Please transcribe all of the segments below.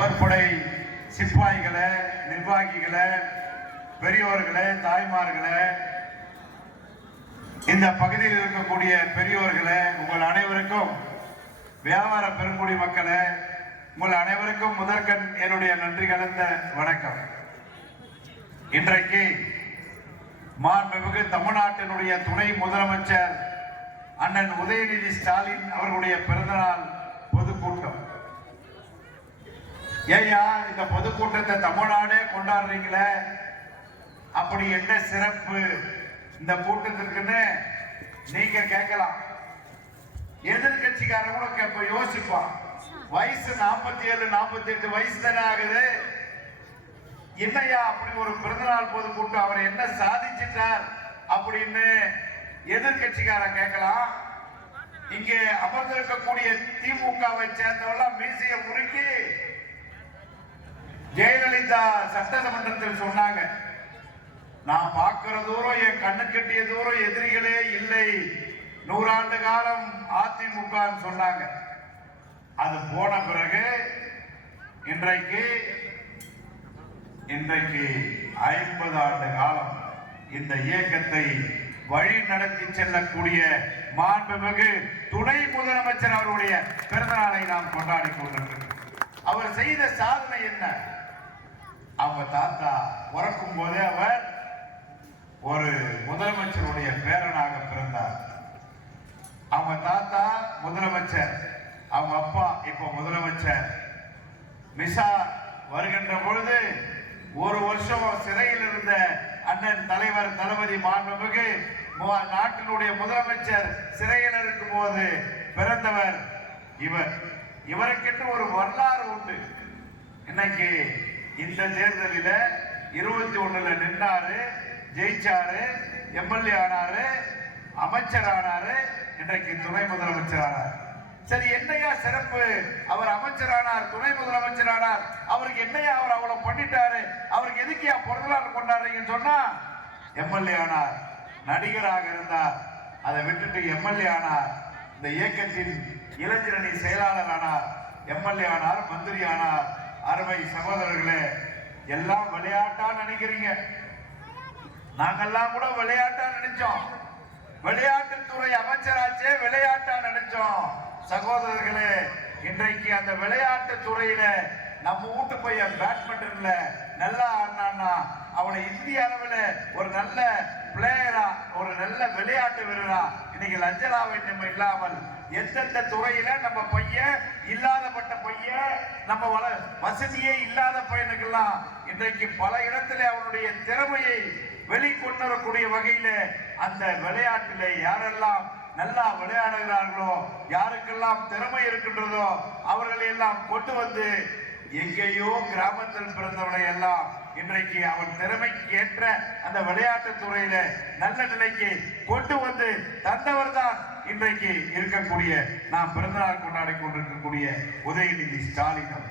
போர்ப்படை சிப்பாய்களை நிர்வாகிகளை பெரியோர்களை தாய்மார்களை இந்த பகுதியில் இருக்கக்கூடிய பெரியோர்களை உங்கள் அனைவருக்கும் வியாபார பெருங்குடி மக்களை உங்கள் அனைவருக்கும் முதற்கண் என்னுடைய நன்றி கலந்த வணக்கம். இன்றைக்கு மாண்புமிகு தமிழ்நாட்டினுடைய துணை முதலமைச்சர் அண்ணன் உதயநிதி ஸ்டாலின் அவர்களுடைய பிறந்தநாள் பொதுக்கூட்டம். ஏய்யா இந்த பொதுக்கூட்டத்தை தமிழ்நாடே கொண்டாடுறீங்களே? அப்படி என்ன சிறப்பு? இந்த கூட்டத்திற்குன்னு நீங்க கேட்கலாம். எதிர்கட்சிக்காரன் கூட கேட்ப யோசிப்பான் வயசு நாற்பத்தி ஏழு நாற்பத்தி எட்டு வயசு தானே ஆகுது? என்னையா அப்படி ஒரு பிறந்தநாள் பொது கூட்டம் அவர் என்ன சாதிச்சிட்டார் அப்படின்னு எதிர்கட்சிக்காரன் கேட்கலாம். இங்கே அமர்ந்திருக்கக்கூடிய திமுகவை சேர்ந்தவெல்லாம் மீசைய முறுக்கி ஜெயலலிதா சட்டமன்றத்தில் சொன்னாங்க நான் பார்க்கிற தூரம் என் கண்ணு கட்டிய தூரம் எதிரிகளே இல்லை. நூறாண்டு காலம் அதிமுக சொன்னாங்க. அது போன பிறகு இன்றைக்கு இன்றைக்கு ஐம்பது ஆண்டு காலம் இந்த இயக்கத்தை வழி நடத்தி செல்லக்கூடிய மாண்புமிகு துணை முதலமைச்சர் அவருடைய பிறந்தநாளை நாம் கொண்டாடி கொண்டிருக்கிறோம். அவர் செய்த சாதனை என்ன? அவங்க தாத்தா பிறக்கும் போதே அவர் ஒரு முதலமைச்சருடைய பேரனாக பிறந்தார். அவங்க தாத்தா முதலமைச்சர் அவங்க அப்பா இப்போ முதலமைச்சர். மிசா வருகின்ற பொழுது ஒரு வருஷம் சிறையில் இருந்த அண்ணன் தலைவர் தளபதி மாண்புமிகு நாட்டினுடைய முதலமைச்சர் சிறையில் இருக்கும் போது பிறந்தவர் இவர். இவருக்கென்று ஒரு வரலாறு உண்டு. இன்னைக்கு இந்த தேர்தலில் இருபத்தி ஒண்ணுல நின்னாரு ஜெயிச்சாரு எம்எல்ஏ ஆனாரு அமைச்சர் ஆனாரு இன்றைக்கு துணை முதலமைச்சர் ஆனார் சரி என்னையா சிறப்பு? அவர் அமைச்சரானார் துணை முதலமைச்சரானார். அவருக்கு என்னையா அவர் அவ்வளவு பண்ணிட்டாரு? அவருக்கு எதுக்கியா பிறந்தநாள் கொண்டாடுறீங்கன்னு சொன்னா எம்எல்ஏ ஆனார் நடிகராக இருந்தார். அதை விட்டுட்டு எம்எல்ஏ ஆனார். இந்த இயக்கத்தின் இளைஞரணி செயலாளர் ஆனார். எம்எல்ஏ ஆனார் மந்திரி ஆனார். அருமை சகோதரர்களே எல்லாம் விளையாட்டா நினைக்கிறீங்க? நாங்கெல்லாம் கூட விளையாட்டா நினைச்சோம். விளையாட்டுத்துறை அமைச்சராச்சே விளையாட்டா நினைச்சோம். சகோதரர்களே இன்றைக்கு அந்த விளையாட்டு துறையில நம்ம வீட்டு பையன் பேட்மிண்டன்ல நல்லா ஆடினான்னா அவனை இந்திய அளவில் ஒரு நல்ல பிளேயரா ஒரு நல்ல விளையாட்டு வீரரா இன்னைக்கு லஞ்சலாவை நம்ம இல்லாமல் எந்தெந்த துறையில நம்ம பையன் இல்லாதப்பட்ட பையன் நம்ம வள வசதியே இல்லாத பையனுக்கெல்லாம் இன்றைக்கு பல இடத்துல அவனுடைய திறமையை வெளிக்கொண்டு வரக்கூடிய வகையில அந்த விளையாட்டில யாரெல்லாம் நல்லா விளையாடுகிறார்களோ யாருக்கெல்லாம் திறமை இருக்கின்றதோ அவர்களை எல்லாம் கொண்டு வந்து எங்கேயோ கிராமத்தில் பிறந்தவனை எல்லாம் இன்றைக்கு அவன் திறமைக்கு ஏற்ற அந்த விளையாட்டு துறையில நல்ல நிலைக்கு கொண்டு வந்து தந்தவர் தான் இன்றைக்கு இருக்கக்கூடிய நாம் பிறந்தநாள் கொண்டாடி கொண்டிருக்கக்கூடிய உதயநிதி ஸ்டாலின்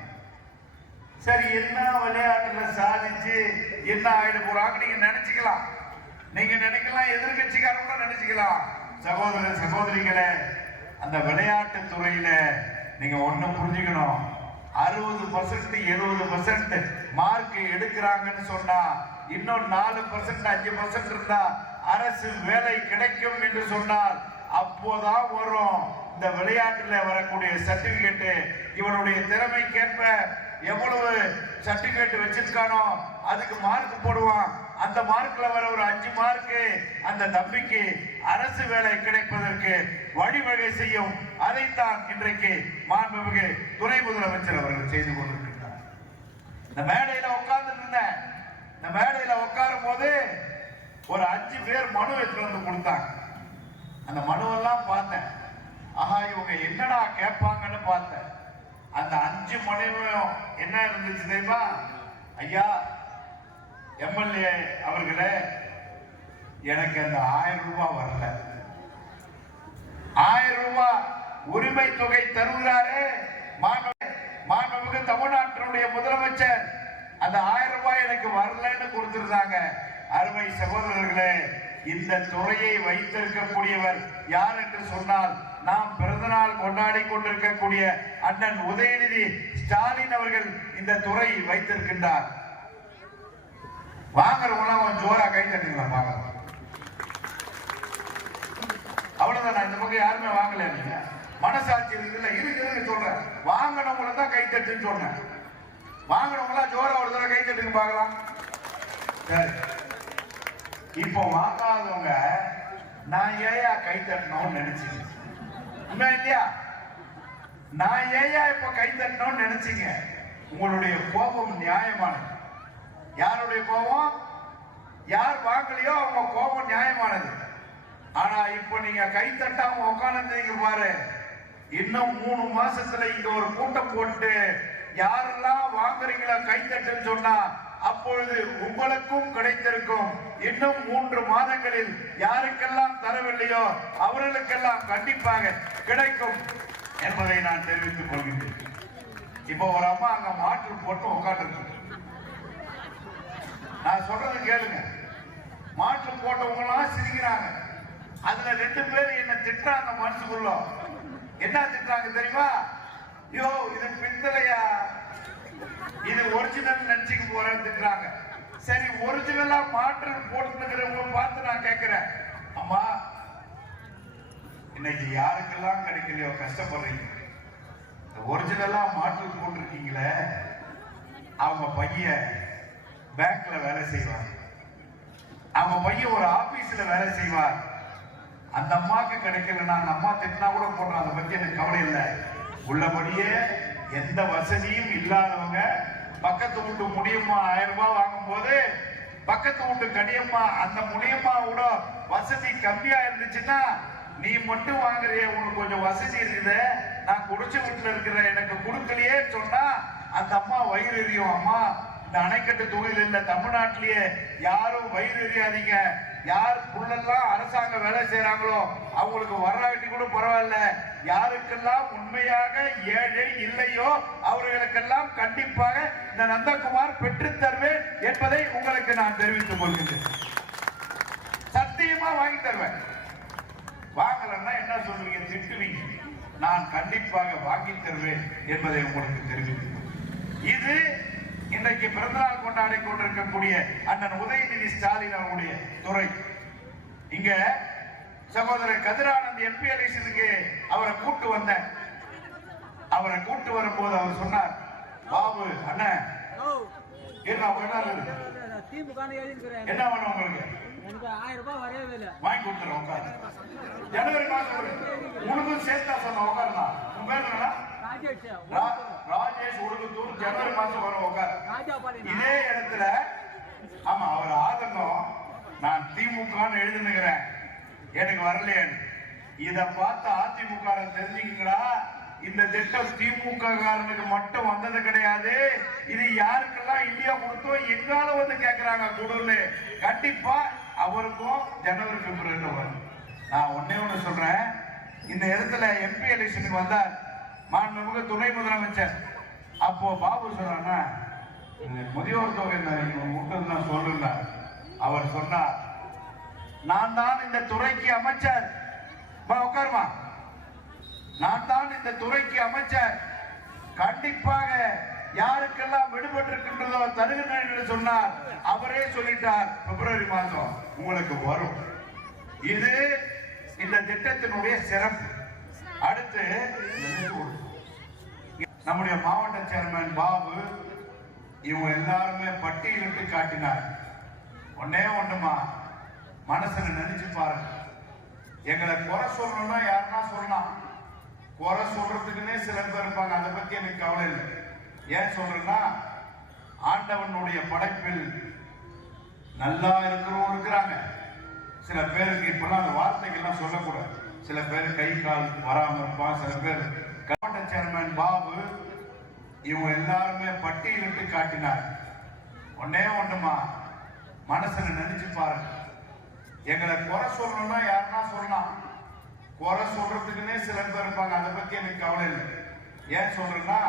சரி என்ன விளையாட்டுல சாதிச்சு என்ன ஆயிட போறாங்க நீங்க நினைச்சுக்கலாம். நீங்க நினைக்கலாம் எதிர்கட்சிக்காரங்க கூட நினைச்சுக்கலாம். சகோதர சகோதரிகளை அந்த விளையாட்டு துறையில நீங்க ஒண்ணு புரிஞ்சுக்கணும். அறுபது பர்சன்ட் எழுபது பர்சன்ட் மார்க் எடுக்கிறாங்கன்னு சொன்னா இன்னும் நாலு பர்சன்ட் அஞ்சு பர்சன்ட் இருந்தா அரசு வேலை கிடைக்கும் என்று சொன்னால் அப்போதான் வரும். இந்த விளையாட்டுல வரக்கூடிய சர்டிபிகேட் இவனுடைய திறமைக்கேற்ப எவ்வளவு சர்டிபிகேட் வச்சிருக்கானோ அதுக்கு மார்க் போடுவான். அந்த மார்க்ல வர ஒரு அஞ்சு மார்க் அந்த தம்பிக்கு அரசு வேலை கிடைப்பதற்கு வழிவகை செய்யும். அதைத்தான் இன்றைக்கு மாண்புமிகு துணை முதலமைச்சர் அவர்கள் செய்து கொண்டிருக்கிறார் இந்த மேடையில உட்கார்ந்து இருந்தேன் இந்த மேடையில உட்காரும் போது ஒரு அஞ்சு பேர் மனு எடுத்து வந்து கொடுத்தாங்க. அந்த மனுவெல்லாம் பார்த்தேன். ஆஹா இவங்க என்னடா கேட்பாங்கன்னு பார்த்தேன். அந்த அஞ்சு மனுவையும் என்ன இருந்துச்சு தெரியுமா? ஐயா எம்எல்ஏ அவர்களே எனக்கு அந்த ஆயிரம் ரூபாய் வரல. ஆயிரம் ரூபாய் உரிமை தொகை தருகிறாரு மாண்பு- மாண்புமிகு தமிழ்நாட்டினுடைய முதலமைச்சர். அந்த ஆயிரம் ரூபாய் எனக்கு வரலன்னு கொடுத்திருந்தாங்க. அருமை சகோதரர்களே இந்த துறையை வைத்திருக்கக்கூடியவர் யார் என்று சொன்னால் நாம் பிறந்தநாள் கொண்டாடி கொண்டிருக்கக்கூடிய அண்ணன் உதயநிதி ஸ்டாலின் அவர்கள் இந்த துறை வைத்திருக்கின்றார். வாங்குற கொஞ்சம் ஜோரா கை தட்டிடலாம் வாங்க. அவ்வளவுதான் நான் இந்த பக்கம் யாருமே வாங்கல நீங்க மனசாட்சி இருக்குல்ல இருக்குதுன்னு சொல்றேன். வாங்கினவங்கள தான் கை தட்டுன்னு சொன்னேன். வாங்கினவங்களா ஜோரா ஒரு தடவை கை தட்டுங்க பார்க்கலாம். சரி. இப்போ வாங்காதவங்க நான் ஏயா கை தட்டணும்னு நினைச்சீங்க. உண்மை இல்லையா? நான் ஏயா இப்ப கை தட்டணும்னு நினைச்சீங்க. உங்களுடைய கோபம் நியாயமானது. யாருடைய கோபம்? யார் வாங்கலையோ அவங்க கோபம் நியாயமானது. ஆனா இப்போ நீங்க கை தட்டாம உட்காந்துருந்தீங்க பாரு. இன்னும் மூணு மாசத்துல இங்க ஒரு கூட்டம் போட்டு யாரெல்லாம் வாங்குறீங்களோ கை தட்டுன்னு சொன்னா அப்பொழுது உங்களுக்கும் கிடைத்திருக்கும் இன்னும் மூன்று மாதங்களில் யாருக்கெல்லாம் தரவில்லையோ அவர்களுக்கெல்லாம் கண்டிப்பாக கிடைக்கும் என்பதை நான் தெரிவித்துக் கொள்கின்றேன். இப்போ ஒரு அம்மா அங்க மாற்று போட்டு உட்காந்துருக்கு நான் சொல்றது கேளுங்க. மாற்று போட்டவங்களாம் சிரிக்கிறாங்க. அதுல ரெண்டு பேர் என்ன திட்டுறாங்க மனசுக்குள்ள. என்ன திட்டுறாங்க தெரியுமா? ஐயோ இது பித்தளையா? இது ஒரிஜினல் நினைச்சுக்கு போறேன்னு சரி ஒரிஜினலா மாற்று போட்டுக்கிறவங்க பார்த்து நான் கேட்கிறேன் அம்மா இன்னைக்கு யாருக்கெல்லாம் கிடைக்கலையோ கஷ்டப்படுறீங்க. ஒரிஜினலா மாற்று போட்டிருக்கீங்களே அவங்க பையன் பேங்க்ல வேலை செய்வாங்க அவங்க பையன் ஒரு ஆபீஸ்ல வேலை செய்வார் அந்த அம்மாக்கு கிடைக்கலன்னா அந்த அம்மா திட்டினா கூட போடுறோம் அதை பத்தி எனக்கு கவலை இல்லை. உள்ளபடியே எந்த வசதியும் இல்லாதவங்க பக்கத்து வீட்டு முடியுமா ஆயிரம் ரூபாய் வாங்கும் போது பக்கத்து வீட்டு கடியம்மா அந்த முடியம்மா கூட வசதி கம்மியா இருந்துச்சுன்னா நீ மட்டும் வாங்குறிய உனக்கு கொஞ்சம் வசதி இருக்குது. நான் குடிச்ச வீட்டுல இருக்கிற எனக்கு கொடுக்கலையே சொன்னா அந்த அம்மா வயிறு எரியும். அம்மா இந்த அணைக்கட்டு தொழில் இல்ல தமிழ்நாட்டிலேயே யாரும் வயிறு எரியாதீங்க. யார் புள்ளெல்லாம் அரசாங்க வேலை செய்யறாங்களோ அவங்களுக்கு வராட்டி கூட பரவாயில்ல. யாருக்கெல்லாம் உண்மையாக ஏழை இல்லையோ அவர்களுக்கெல்லாம் கண்டிப்பாக இந்த நந்தகுமார் பெற்றுத் தருவேன் என்பதை உங்களுக்கு நான் தெரிவித்துக் கொள்கின்றேன். சத்தியமா வாங்கி தருவேன். வாங்கலன்னா என்ன சொல்லுவீங்க திட்டுவீங்க. நான் கண்டிப்பாக வாங்கி தருவேன் என்பதை உங்களுக்கு தெரிவித்துக் இது இன்றைக்கு பிறந்தநாள் கொண்டாடி கொண்டிருக்கக்கூடிய அண்ணன் உதயநிதி ஸ்டாலின் அவருடைய துறை. இங்க சகோதரர் கதிரானந்த் எம்பி எலெக்ஷனுக்கு அவரை கூட்டு வந்தேன். அவரை கூட்டு வரும்போது அவர் சொன்னார் பாபு அண்ணன் என்ன என்ன என்ன வேணும் உங்களுக்கு? ஆயிரம் ரூபாய் வரவே இல்லை வாங்கி கொடுத்துறேன் உட்காரு. ஜனவரி மாசம் உனக்கும் சேர்த்தா சொன்ன உட்காருனா உன் பேர் என்னடா ராஜேஷ் உடுகுத்தூர் ஜனவரி மாசம் வரும் உட்காரு. இதே இடத்துல ஆமா அவர் ஆதங்கம் நான் திமுகன்னு எழுதுனுகிறேன் எனக்கு வரலையேன்னு இத பார்த்து அதிமுக தெரிஞ்சுக்கங்கடா. இந்த திட்டம் திமுக காரனுக்கு மட்டும் வந்தது கிடையாது. இது யாருக்கெல்லாம் இந்தியா கொடுத்தோ எங்கால வந்து கேக்குறாங்க கொடுன்னு கண்டிப்பா அவருக்கும் ஜனவரி பிப்ரவரியில் வரும். நான் ஒன்னே ஒண்ணு சொல்றேன். இந்த இடத்துல எம்பி எலெக்ஷனுக்கு வந்தார். மாண்புமிகு துணை முதலமைச்சர். அப்போ பாபு சொல்றானா முதியோர் தொகை விட்டது நான் சொல்றேன் அவர் சொன்னார் நான் தான் இந்த துறைக்கு அமைச்சர். வா உட்காருமா. நான் தான் இந்த துறைக்கு அமைச்சர். கண்டிப்பாக யாருக்கெல்லாம் விடுபட்டிருக்கின்றதோ தருகிறேன் என்று சொன்னார். அவரே சொல்லிட்டார் பிப்ரவரி மாதம் உங்களுக்கு வரும். இது இந்த திட்டத்தினுடைய சிறப்பு. அடுத்து நம்முடைய மாவட்ட சேர்மன் பாபு இவங்க எல்லாருமே பட்டியலிட்டு காட்டினார். ஒன்னே ஒண்ணுமா? மனசுல நினைச்சு பாருங்க. எங்களை குறை சொல்லணும்னா யாருன்னா சொல்லலாம். குறை சொல்றதுக்குன்னே சில பேர் இருப்பாங்க. அதை பத்தி எனக்கு கவலை இல்லை. ஏன் சொல்றேன்னா ஆண்டவனுடைய படைப்பில் நல்லா இருக்கிறவங்க இருக்கிறாங்க. சில பேருக்கு இப்பெல்லாம் அந்த வார்த்தைகள்லாம் சொல்லக்கூடாது. சில பேர் கை கால் வராம இருப்பான் சில பேர் மாவட்ட சேர்மன் பாபு இவங்க எல்லாருமே பட்டியலிட்டு காட்டினார். ஒன்னே ஒண்ணுமா? மனசுல நினைச்சு பாருங்க. எங்களை குறை சொல்லணும்னா யாருன்னா சொல்லலாம். குறை சொல்றதுக்குன்னே சில பேர் இருப்பாங்க. அதை பத்தி எனக்கு கவலை இல்லை. ஏன் சொல்றேன்னா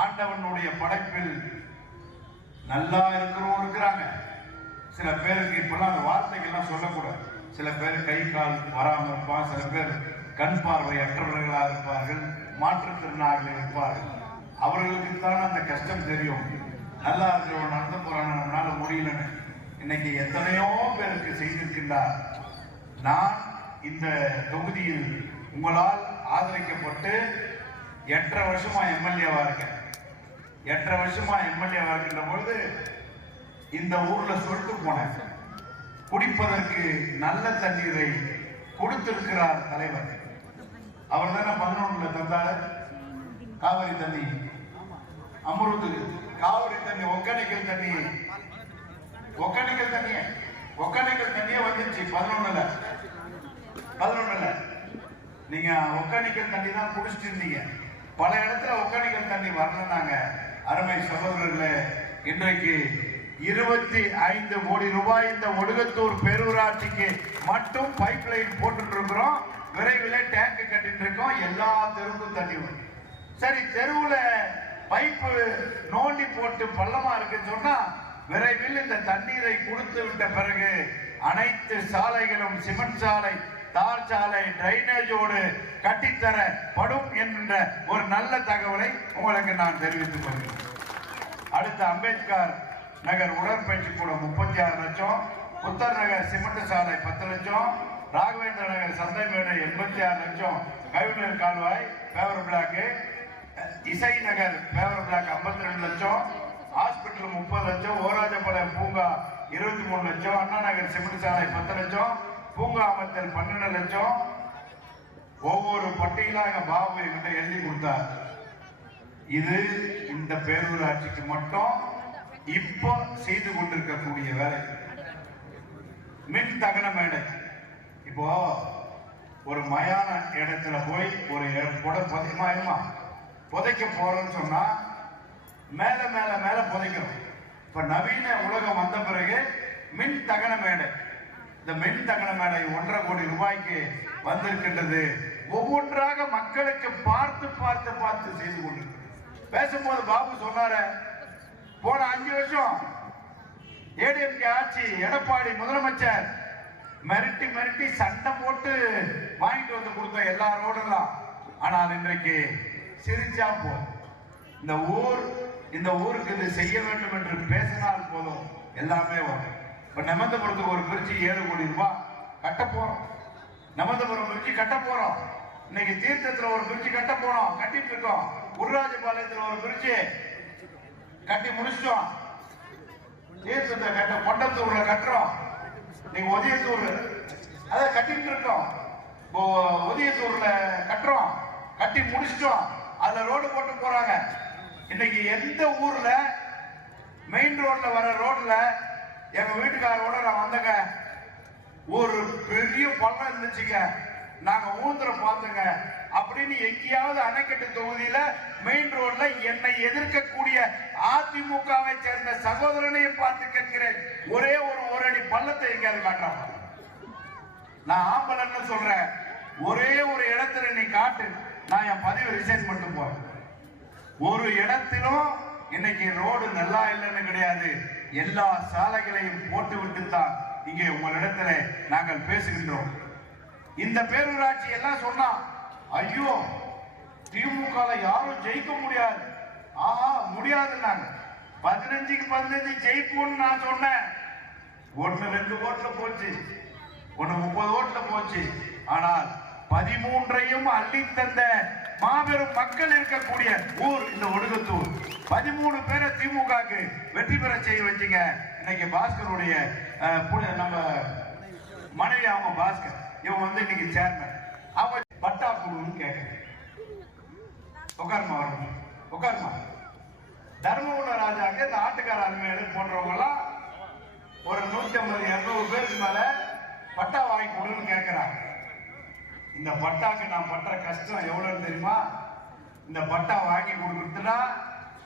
ஆண்டவனுடைய படைப்பில் நல்லா இருக்கிறவங்க இருக்கிறாங்க. சில பேருக்கு இப்பெல்லாம் அந்த வார்த்தைகள்லாம் சொல்லக்கூடாது. சில பேர் கை கால் வராமல் இருப்பான் சில பேர் கண் பார்வை அற்றவர்களாக இருப்பார்கள் மாற்றுத்திறனாளிகள் இருப்பார்கள். அவர்களுக்கு தான் அந்த கஷ்டம் தெரியும். நல்லா இருக்கிறவன் நடந்து போறான் நம்மளால முடியலன்னு. இன்னைக்கு எத்தனையோ பேருக்கு செய்திருக்கின்றார். நான் இந்த தொகுதியில் உங்களால் ஆதரிக்கப்பட்டு எட்டரை வருஷமா எம்எல்ஏவா இருக்கேன். எட்டரை வருஷமா எம்எல்ஏவா இருக்கின்ற பொழுது இந்த ஊர்ல சொல்லிட்டு போனேன். குடிப்பதற்கு நல்ல தண்ணீரை கொடுத்திருக்கிறார் தலைவர் அவர் தானே பதினொன்றுல தந்தாரு காவிரி தண்ணி. அமருது. காவிரி தண்ணி ஒக்கணிக்கல் தண்ணி. ஒக்கணிக்கல் தண்ணிய. ஒக்கணிக்கல் தண்ணியே வந்துச்சு பதினொன்னுல. பதினொன்னுல. நீங்க ஒக்கணிக்கல் தண்ணி தான் குடிச்சிட்டு இருந்தீங்க. பல இடத்துல ஒக்கணிக்கல் தண்ணி வரலன்னாங்க. அருமை சகோதரர்களே இன்றைக்கு இருபத்தி ஐந்து கோடி ரூபாய் இந்த ஒடுகத்தூர் பேரூராட்சிக்கு மட்டும் பைப் லைன் போட்டுட்டு இருக்கிறோம். விரைவில் டேங்க் கட்டிட்டு இருக்கோம். எல்லா தெருவுக்கும் தண்ணி வரும் சரி தெருவுல பைப்பு நோண்டி போட்டு பள்ளமா இருக்குன்னு சொன்னா விரைவில் இந்த தண்ணீரை கொடுத்து விட்ட பிறகு அனைத்து சாலைகளும் சிமெண்ட் சாலை தார் சாலை டிரைனேஜோடு கட்டித்தரப்படும் என்கின்ற ஒரு நல்ல தகவலை உங்களுக்கு நான் தெரிவித்துக் கொள்கிறேன். அடுத்து அம்பேத்கர் நகர் உடற்பயிற்சி கூடம் முப்பத்தி ஆறு லட்சம் புத்தர் நகர் சிமெண்ட் சாலை பத்து லட்சம் ராகவேந்திர நகர் சந்தை மேடை எண்பத்தி ஆறு லட்சம் கவிஞர் கால்வாய் பேவர் பிளாக்கு இசை நகர் பேவர் பிளாக் ஐம்பத்தி ரெண்டு லட்சம் ஹாஸ்பிட்டல் முப்பது லட்சம் ஓராஜபாளையம் பூங்கா இருபத்தி மூணு லட்சம் அண்ணா நகர் சிமெண்ட் சாலை பத்து லட்சம் பூங்கா அமைத்தல் பன்னெண்டு லட்சம். ஒவ்வொரு பட்டியலாக பாபு என்கிட்ட எழுதி கொடுத்தார். இது இந்த பேரூராட்சிக்கு மட்டும் இப்போ செய்து கொண்டிருக்கக்கூடிய வேலை. மின் தகன மேடை. இப்போ ஒரு மயான இடத்துல போய் ஒரு இட- பதிமாயிருமா புதைக்க போறோம்னு சொன்னா மேல மேல மேல புதைக்கணும். இப்ப நவீன உலகம் வந்த பிறகு மின் தகன மேடை. இந்த மின் தகன மேடை ஒன்றரை கோடி ரூபாய்க்கு வந்திருக்கின்றது. ஒவ்வொன்றாக மக்களுக்கு பார்த்து பார்த்து பார்த்து செய்து கொண்டிருக்கிறது. பேசும்போது பாபு சொன்னாரு போன அஞ்சு வருஷம் ஏடிஎம்கே ஆட்சி எடப்பாடி முதலமைச்சர் மிரட்டி மிரட்டி சண்டை போட்டு வாங்கிட்டு வந்து கொடுத்த எல்லாரோடலாம் ஆனால் இன்றைக்கு சிரிச்சா போதும். இந்த ஊர் இந்த ஊருக்கு இது செய்ய வேண்டும் என்று பேசினால் போதும். எல்லாமே வரும். இப்ப நமந்தபுரத்துக்கு ஒரு பிரிச்சு ஏழு கோடி ரூபாய் கட்ட போறோம். நமந்தபுரம் பிரிச்சு கட்ட போறோம். இன்னைக்கு தீர்த்தத்துல ஒரு பிரிட்ஜ் கட்ட போறோம். கட்டிட்டு இருக்கோம். குருராஜபாளையத்துல ஒரு பிரிட்ஜ் கட்டி முடிச்சிட்டோம். தீர்த்தத்தை கட்ட கொண்டத்தூர்ல கட்டுறோம். நீங்க உதயத்தூர். அதை கட்டிட்டு இருக்கோம். உதயத்தூர்ல கட்டுறோம். கட்டி முடிச்சிட்டோம். அதுல ரோடு போட்டு போறாங்க. இன்னைக்கு எந்த ஊர்ல மெயின் ரோட்ல வர ரோட்ல எங்க வீட்டுக்காரோட நான் வந்தேங்க. ஒரு பெரிய பள்ளம் இருந்துச்சுங்க. நாங்க ஊந்துற பார்த்தோங்க அப்படின்னு எங்கேயாவது அணைக்கட்டு தொகுதியில மெயின் ரோட்ல என்னை எதிர்க்கக்கூடிய அதிமுகவை சேர்ந்த சகோதரனையும் பார்த்து கேட்கிறேன். ஒரே ஒரு ஒரு அடி பள்ளத்தை எங்கேயாவது காட்டுறான் நான் ஆம்பளன்னு சொல்றேன். ஒரே ஒரு இடத்துல நீ காட்டு. நான் என் பதவி ரிசைன் பண்ணிட்டு போறேன். ஒரு இடத்திலும் இன்னைக்கு ரோடு நல்லா இல்லைன்னு கிடையாது. எல்லா சாலைகளையும் போட்டு விட்டு தான் இங்கே உங்களிடத்துல நாங்கள் பேசுகின்றோம். இந்த பேரூராட்சி எல்லாம் சொன்னா ஐயோ திமுக யாரும் ஜெயிக்க முடியாது. ஆஹா முடியாதுன்னாங்க பதினஞ்சுக்கு பதினஞ்சு ஜெயிப்போம்னு நான் சொன்னேன். ஒன்னு ரெண்டு ஓட்டுல போச்சு. ஒன்னு முப்பது ஓட்டுல போச்சு. ஆனால் பதிமூன்றையும் அள்ளி தந்த மாபெரும் மக்கள் இருக்கக்கூடிய ஊர் இந்த ஒடுகத்தூர். பதிமூணு பேரை திமுகக்கு வெற்றி பெற செய்ய வச்சுங்க. இன்னைக்கு பாஸ்கருடைய நம்ம மனைவி அவங்க பாஸ்கர். இவன் வந்து இன்னைக்கு சேர்மன் அவங்க பட்டா குழுன்னு கேட்கிறேன் உக்கார்மா வரணும் உட்காருமா? தர்மபுர ராஜாக்கு இந்த ஆட்டுக்கார அருமையாளு போன்றவங்க எல்லாம் ஒரு நூத்தி ஐம்பது இருநூறு பேருக்கு மேல பட்டா வாங்கி கொடுன்னு கேட்கிறாங்க இந்த பட்டாக்கு நான் பண்ற கஷ்டம் எவ்வளவுன்னு தெரியுமா? இந்த பட்டா வாங்கி கொடுக்குறதுனா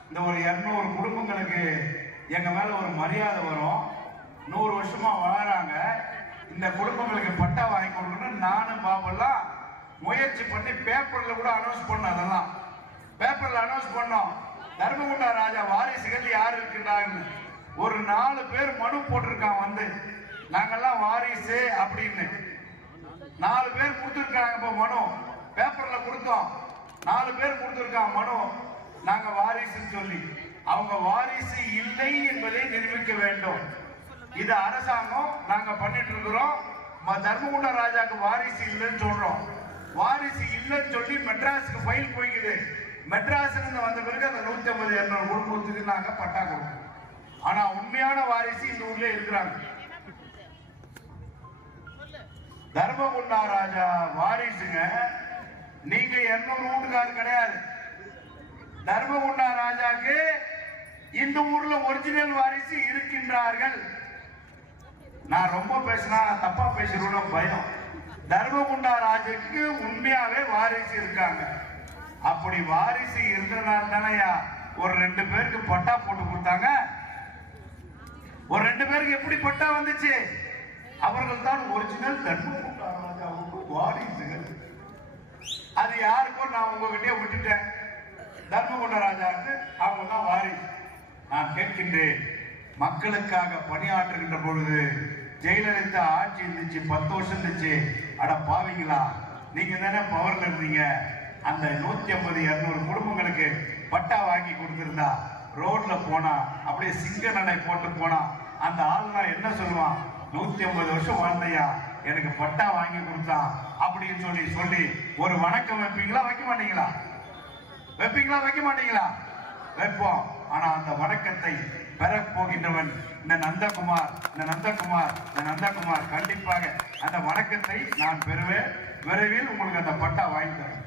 இந்த ஒரு இரநூறு குடும்பங்களுக்கு எங்க மேல ஒரு மரியாதை வரும். நூறு வருஷமா வளராங்க. இந்த குடும்பங்களுக்கு பட்டா வாங்கி கொடுக்கணும்னு நானும் பாபெல்லாம் முயற்சி பண்ணி பேப்பர்ல கூட அனௌன்ஸ் பண்ணோம் அதெல்லாம். பேப்பர்ல அனௌன்ஸ் பண்ணோம். தர்மகுண்டா ராஜா வாரிசுகள் யார் இருக்கின்றாங்கன்னு ஒரு நாலு பேர் மனு போட்டிருக்கான் வந்து. நாங்கெல்லாம் வாரிசு அப்படின்னு. நாலு பேர் கொடுத்துருக்காங்க இப்போ மனு. பேப்பரில் கொடுத்தோம். நாலு பேர் கொடுத்துருக்காங்க மனு. நாங்கள் வாரிசுன்னு சொல்லி. அவங்க வாரிசு இல்லை என்பதை நிரூபிக்க வேண்டும். இது அரசாங்கம். நாங்க பண்ணிட்டு இருக்கிறோம் தர்மகுண்ட ராஜாக்கு வாரிசு இல்லைன்னு சொல்றோம். வாரிசு இல்லைன்னு சொல்லி மெட்ராஸுக்கு ஃபைல் போய்க்குது. மெட்ராஸ்ல இருந்து வந்த பிறகு அந்த நூத்தி ஐம்பது இரநூறு குடும்பத்துக்கு நாங்க பட்டா கொடுக்கணும் ஆனா உண்மையான வாரிசு இந்த ஊர்ல இருக்கிறாங்க. தர்மகுண்டா ராஜா வாரிசுங்க. நீங்க இருநூறு வீட்டுக்காரர் கிடையாது. தர்மகுண்டா ராஜாக்கு இந்த ஊர்ல ஒரிஜினல் வாரிசு இருக்கின்றார்கள். நான் ரொம்ப பேசினா தப்பா பேசுறேன்னு பயம். தர்மகுண்டா ராஜுக்கு உண்மையாவே வாரிசு இருக்காங்க. அப்படி வாரிசு இருந்ததுனால தானேயா ஒரு ரெண்டு பேருக்கு பட்டா போட்டு கொடுத்தாங்க. ஒரு ரெண்டு பேருக்கு எப்படி பட்டா வந்துச்சு? அவர்கள் தான் ஒரிஜினல் தர்மகுண்டா ராஜாவுக்கு வாரிசுகள் அது யாருக்கோ நான் உங்ககிட்டே விட்டுட்டேன். தர்மகுண்ட ராஜாவுக்கு அவங்க தான் வாரிசு. நான் கேட்கின்றேன் மக்களுக்காக பணியாற்றுகின்ற பொழுது ஜெயலலிதா ஆட்சி இருந்துச்சு பத்து வருஷம் இருந்துச்சு. அட பாவீங்களா நீங்க தானே பவர்ல இருந்தீங்க. அந்த நூத்தி ஐம்பது இருநூறு குடும்பங்களுக்கு பட்டா வாங்கி கொடுத்துருந்தா ரோட்ல போனா அப்படியே சிங்க நடை போட்டு போனா அந்த ஆளுநர் என்ன சொல்லுவான்? நூத்தி ஐம்பது வருஷம் வாழ்ந்தையா எனக்கு பட்டா வாங்கி கொடுத்தான் அப்படின்னு சொல்லி சொல்லி ஒரு வணக்கம் வைப்பீங்களா? வைக்க மாட்டீங்களா? வைப்பீங்களா? வைக்க மாட்டீங்களா? வைப்போம். ஆனா அந்த வணக்கத்தை பெறப்போகின்றவன் இந்த நந்தகுமார் இந்த நந்தகுமார் இந்த நந்தகுமார். கண்டிப்பாக அந்த வணக்கத்தை நான் பெறுவேன். விரைவில் உங்களுக்கு அந்த பட்டா வாங்கி தரேன்.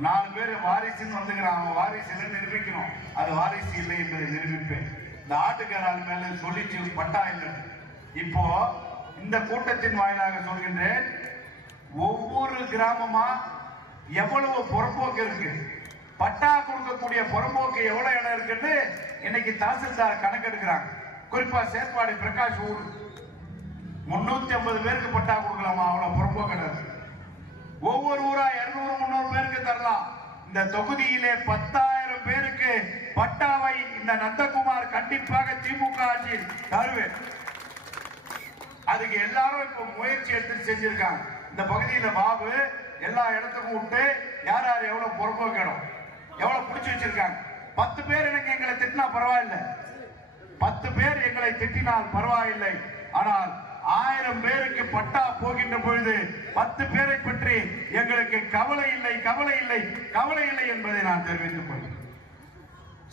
நாலு பேர் வாரிசுன்னு வந்துக்கிறான். அவன் வாரிசு இல்லை நிரூபிக்கணும். அது வாரிசு இல்லை என்பதை நிரூபிப்பேன். இந்த ஆட்டுக்காரால் மேல சொல்லிச்சு பட்டா இல்லை இப்போ இந்த கூட்டத்தின் வாயிலாக சொல்கின்றேன் ஒவ்வொரு கிராமமா எவ்வளவு புறம்போக்கு இருக்கு? பட்டா கொடுக்கக்கூடிய புறம்போக்கு எவ்வளவு இடம் இருக்குன்னு இன்னைக்கு தாசில்தார் கணக்கெடுக்கிறாங்க. குறிப்பா சேற்பாடி பிரகாஷ் ஊர். முன்னூத்தி ஐம்பது பேருக்கு பட்டா கொடுக்கலாமா? அவ்வளவு புறம்போக்கு இடம் இருக்கு. ஒவ்வொரு ஊரா இருநூறு முந்நூறு பேருக்கு தரலாம். இந்த தொகுதியிலே பத்தாயிரம் பேருக்கு பட்டாவை இந்த நந்தகுமார் கண்டிப்பாக திமுக ஆட்சியில் தருவேன். அதுக்கு எல்லாரும் இப்ப முயற்சி எடுத்து செஞ்சிருக்காங்க. இந்த பகுதியில பாபு எல்லா இடத்துக்கும் விட்டு யார் யார் எவ்வளவு பொறுப்பேற்கணும் எவ்வளவு பிடிச்சு வச்சிருக்காங்க? பத்து பேர் எனக்கு எங்களை திட்டினா பரவாயில்லை. பத்து பேர் எங்களை திட்டினால் பரவாயில்லை. ஆனால் ஆயிரம் பேருக்கு பட்டா போகின்ற பொழுது பத்து பேரை பற்றி எங்களுக்கு கவலை இல்லை கவலை இல்லை கவலை இல்லை என்பதை நான் தெரிவித்துக் கொள்கிறேன்.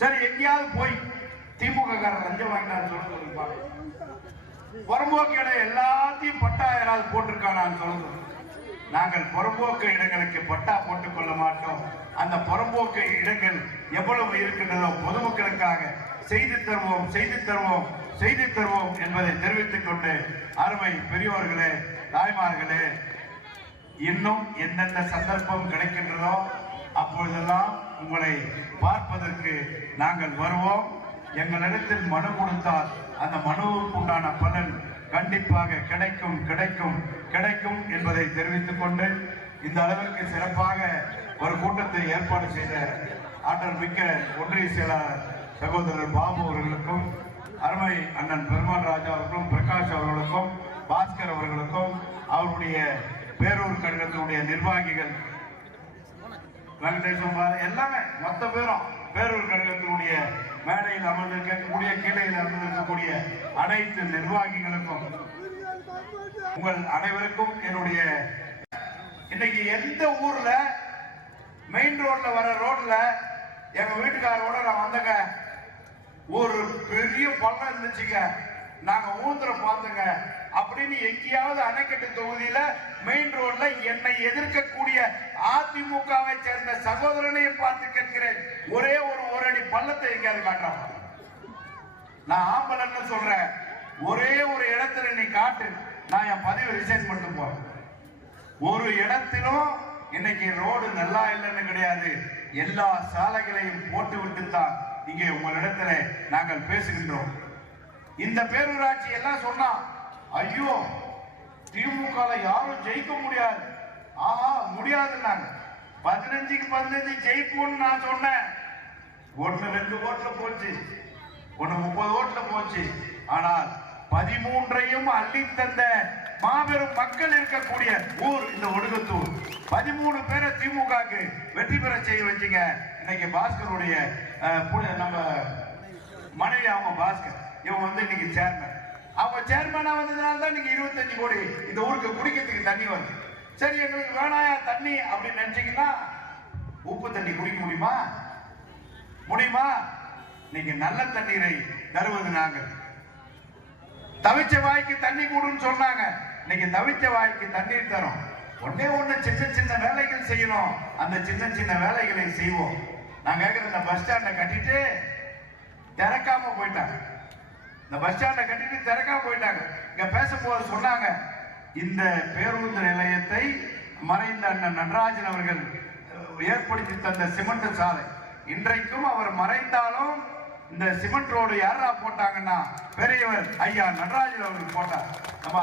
சரி எங்கேயாவது போய் திமுக காரர் லஞ்சம் வாங்கினார் சொல்ல சொல்லுங்க புறம்போக்கு இடம் எல்லாத்தையும் பட்டா யாராவது போட்டிருக்கானான்னு சொல்லுங்க நாங்கள் புறம்போக்கு இடங்களுக்கு பட்டா போட்டுக் கொள்ள மாட்டோம். அந்த புறம்போக்கு இடங்கள் எவ்வளவு இருக்கின்றதோ பொதுமக்களுக்காக செய்து தருவோம் செய்து தருவோம் செய்து தருவோம் என்பதை தெரிவித்துக் கொண்டு அருமை பெரியோர்களே தாய்மார்களே இன்னும் எந்தெந்த சந்தர்ப்பம் கிடைக்கின்றதோ அப்பொழுதெல்லாம் உங்களை பார்ப்பதற்கு நாங்கள் வருவோம். எங்களிடத்தில் மனு கொடுத்தால் அந்த மனுவுக்கு உண்டான பலன் கண்டிப்பாக கிடைக்கும் கிடைக்கும் கிடைக்கும் என்பதை தெரிவித்துக் கொண்டு இந்த அளவிற்கு சிறப்பாக ஒரு கூட்டத்தை ஏற்பாடு செய்த ஆற்றல் மிக்க ஒன்றிய செயலாளர் சகோதரர் பாபு அவர்களுக்கும் அருமை அண்ணன் பெருமாள் ராஜா அவர்களுக்கும் பிரகாஷ் அவர்களுக்கும் பாஸ்கர் அவர்களுக்கும் அவருடைய பேரூர் கழகத்தினுடைய நிர்வாகிகள் வெங்கடேசன் எல்லாமே மொத்த பேரும் பேரூர் கழகத்தினுடைய மேடையில் அமர்ந்திருக்கக்கூடிய கீழையில் அமர்ந்திருக்கக்கூடிய அனைத்து நிர்வாகிகளுக்கும் உங்கள் அனைவருக்கும் என்னுடைய இன்னைக்கு எந்த ஊர்ல மெயின் ரோட்ல வர ரோட்ல எங்க வீட்டுக்காரோட நான் வந்தங்க. ஒரு பெரிய பள்ளம் இருந்துச்சுங்க. நாங்க ஊந்துற பார்த்தங்க அப்படின்னு எங்கேயாவது அணைக்கட்டு தொகுதியில மெயின் ரோட்ல என்னை எதிர்க்கக்கூடிய அதிமுகவை சேர்ந்த சகோதரனையும் பார்த்து கேட்கிறேன். ஒரே ஒரு ஒரு அடி பள்ளத்தை எங்கேயாவது காட்டுறான் நான் ஆம்பளன்னு சொல்றேன். ஒரே ஒரு இடத்துல நீ காட்டு. நான் என் பதிவு ரிசைன் பண்ணிட்டு போறேன். ஒரு இடத்திலும் இன்னைக்கு ரோடு நல்லா இல்லைன்னு கிடையாது. எல்லா சாலைகளையும் போட்டு விட்டு தான் இங்கே உங்களிடத்துல நாங்கள் பேசுகின்றோம். இந்த பேரூராட்சி எல்லாம் சொன்னா ஐயோ திமுக யாரும் ஜெயிக்க முடியாது. ஆஹா முடியாதுன்னாங்க. பதினஞ்சுக்கு பதினஞ்சு ஜெயிப்போம்னு நான் சொன்னேன். ஒண்ணு ரெண்டு ஓட்டுல போச்சு. ஒன்று முப்பது ஓட்டுல போச்சு. ஆனால் பதிமூன்றையும் அள்ளி தந்த மாபெரும் மக்கள் இருக்கக்கூடிய ஊர் இந்த ஒடுகத்தூர். பதிமூணு பேரை திமுகக்கு வெற்றி பெற செய்ய வச்சுங்க. இன்னைக்கு பாஸ்கருடைய நம்ம மனைவி அவங்க பாஸ்கர். இவங்க வந்து இன்னைக்கு சேர்மன் அவங்க சேர்மனா வந்ததுனால தான் இன்னைக்கு இருபத்தஞ்சு கோடி இந்த ஊருக்கு குடிக்கிறதுக்கு தண்ணி வருது. சரி எங்களுக்கு வேணாயா தண்ணி அப்படின்னு நினைச்சீங்கன்னா உப்பு தண்ணி குடிக்க முடியுமா? முடியுமா? நீங்க நல்ல தண்ணீரை தருவது நாங்கள். தவிச்ச வாய்க்கு தண்ணி கூடுன்னு சொன்னாங்க. நீங்க தவிச்ச வாய்க்கு தண்ணீர் தரும். ஒன்னே ஒண்ணு சின்ன சின்ன வேலைகள் செய்யணும். அந்த சின்ன சின்ன வேலைகளை செய்வோம். நான் கேட்கிற இந்த பஸ் ஸ்டாண்டை கட்டிட்டு திறக்காம போயிட்டாங்க. இந்த பஸ் ஸ்டாண்டை கட்டிட்டு திறக்காம போயிட்டாங்க. இங்க பேசும்போது சொன்னாங்க இந்த பேருந்து நிலையத்தை மறைந்த அண்ணன் நடராஜன் அவர்கள் ஏற்படுத்தி தந்த சிமெண்ட் சாலை. இன்றைக்கும் அவர் மறைந்தாலும் இந்த சிமெண்ட் ரோடு யாரா போட்டாங்கன்னா பெரியவர் ஐயா நடராஜன் அவர்கள் போட்டார். நம்ம